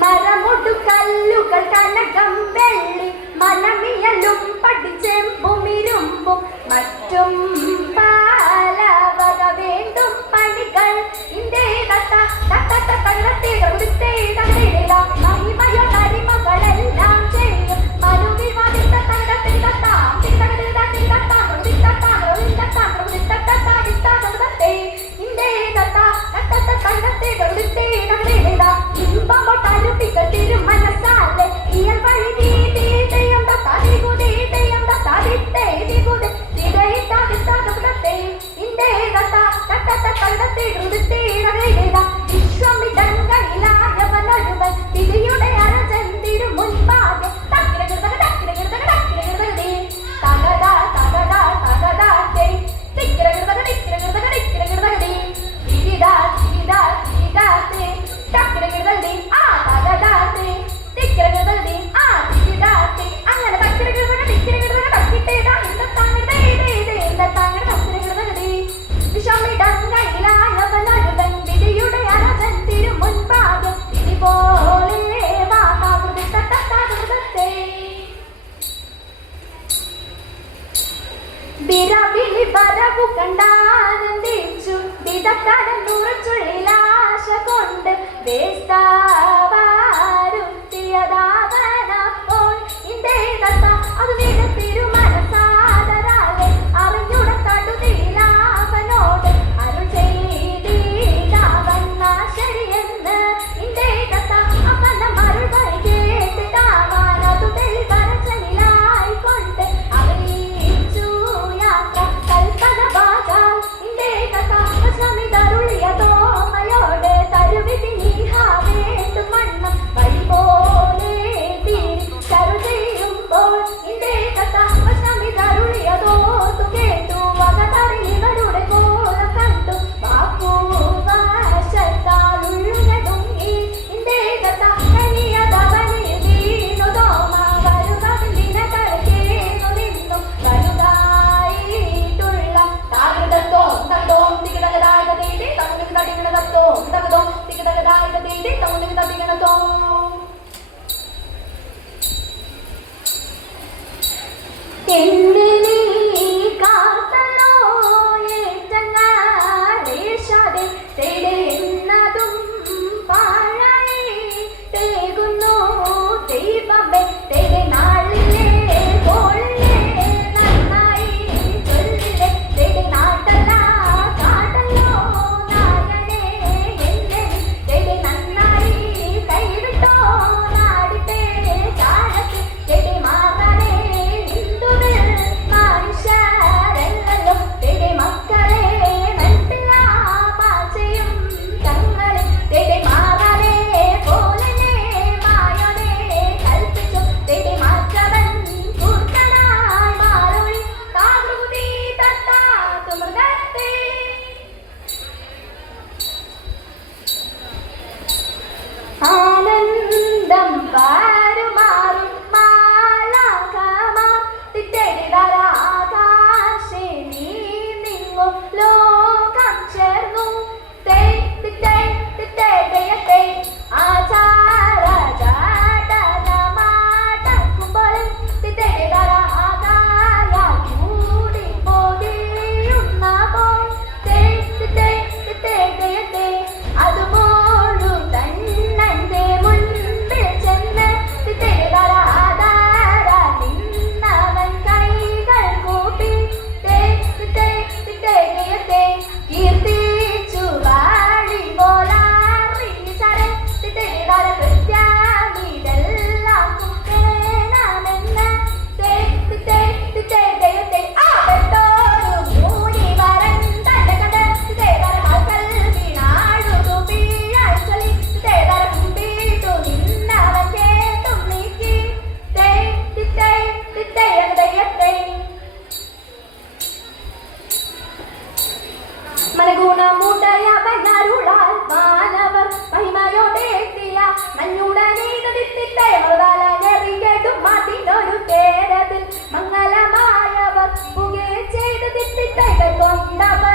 മരമൊടു കല്ലുകൾ കനകം വെള്ളി മനമിയലും പഠിച്ചെമ്പുമിരുമ്പും മറ്റും പാലവക വേണ്ടും പണികൾ ഇന്ത്യേ മഹിമയോ കരിമകളെല്ലാം ചെയ്യും മനുവിവാദിത്ത മനസ്സാലെ ഇയൽ വഴി നീതിയും വിശ്വമിടങ്ങളിലായവനൊരുവൻ വിധിയുടെ അരചന്തിരു മുൻപാകെ വിഷമിടങ്ങളിലായവനൊരുവൻ വിധിയുടെ അരചന്തിരു മുൻപാകെ ഇതുപോലെ വിരവിളി വരവു കണ്ടാനന്ദിച്ചു വിധക്കടന്നുറച്ചുള്ളിലാശ കൊണ്ട് വേസ്താവാരുത്തിയതാവനപ്പോൾ ഇന്ത്യതത്ത അത് വീട് തിരുമനസാദരാലെ അറിഞ്ഞുട കടുതിയിലാവനോട് അരുൾ ചെയ്തിടാവന്ന ശരിയെന്ന് ഇന്ത്യതത്ത അവന മറുപടി കേട്ടിടാവാൻ അതു തെളിവരച്ചനിലായിക്കൊണ്ട് അറിയിച്ചു യാത്ര കൽപ്പന ബാജാൽ ഇന്ത്യതത്ത ശ്രമിതരുളിയതോമയോട് തരുവിധി നീഹാ വേണ്ടു മണ്ണം വഴി പോലെ തീരി ചരു ചെയ്യുമ്പോൾ ഇന്ത്യതത്ത ശ്രമിതരുളിയതോത്തു കേട്ടു വകതറിവരുടെ കോല കണ്ടു വാക്കുവാശത്താലുള്ളുകടുങ്ങി ഇന്ത്യതത്ത കനിയതവനിൽ വീണു തോമ വരുവതിൽ ദിനകരകേന്നു നിന്നു വലുതായിട്ടുള്ള താകൃതത്തോം തത്തോം തികിടകതായതീതി തമുനിക്ക് തടികണതത്തോം തകതോം തികിടകതായതീതി തമുനിക്ക് തടികണതോം എന്നെ നീ കാത്തല്ലോ ഏറ്റങ്ങാടേശാതെ തേടുന്നതും പാഴായി തേകുന്നു ദൈവമേ തേടെ നാളിലെ പോളിലെ നന്നായി ചൊല്ലിലെ തേടെ നാട്ടല്ല കാട്ടല്ലോ നായനെ എന്നെ തേടെ നന്നായി കൈവിട്ടോ നാടിത്തെ താഴത്ത് തേടെ മാറനെ ഹിന്ദുവിൽ മനുഷ്യരല്ലോ തേടെ മക്കളെ നട്ടില്ല പാച്ചയും തങ്ങളെ തേടെ മാറനെ പോലനെ മായനെ കൽപ്പിച്ചു തേടെ മാറ്റവൻ കൂർക്കനായി മാറൊഴി താകൃതി തത്താത്തു മൃഗത്തെ ആനന്ദം പാരുമാറും മാലാഖമാ തിത്തേടിവരാകാശേ നീ നിങ്ങും ലോകം ചേർന്നു തിത്തേടയത്തെ ആചാര ജാടനമാടക്കുമ്പോൾ തിത്തേടിവരാകായ കൂടി പോതിയുന്നപ്പോൾ തിത്തേടയത്തെ അതുപോലു തന്നന്റെ മുൻപിൽ ചെന്ന് തിത്തേടിവരാധാര നിന്നവൻ കൈകൾ കൂപ്പി തിത്തേടയത്തെ കീർത്തിച്ചു വാഴി പോലാറിച്ചരെ തിത്തേടിവര കൃത്യമിതെല്ലാം വേണമെന്ന് തിത്തേടയത്തെ ആവട്ടോരു മൂനി വരൻ തന്റെ കഥ തിത്തേടര മക്കൾ വീണാടുതു പീഴാഴ്ചലി തിത്തേടര കുമ്പിട്ടു നിന്നവൻ കേട്ടും നീക്കി തിത്തേടയത്തെ മലഗുണമുടയവനരുളാൽ മാനവർ മഹിമയോടെത്തിയ മഞ്ഞുടനീതും അതിനൊരു തേരതിൽ മംഗളമായവർ പുകയെ ചെയ്ത് തിത്തിട്ടകൾ കൊണ്ടവർ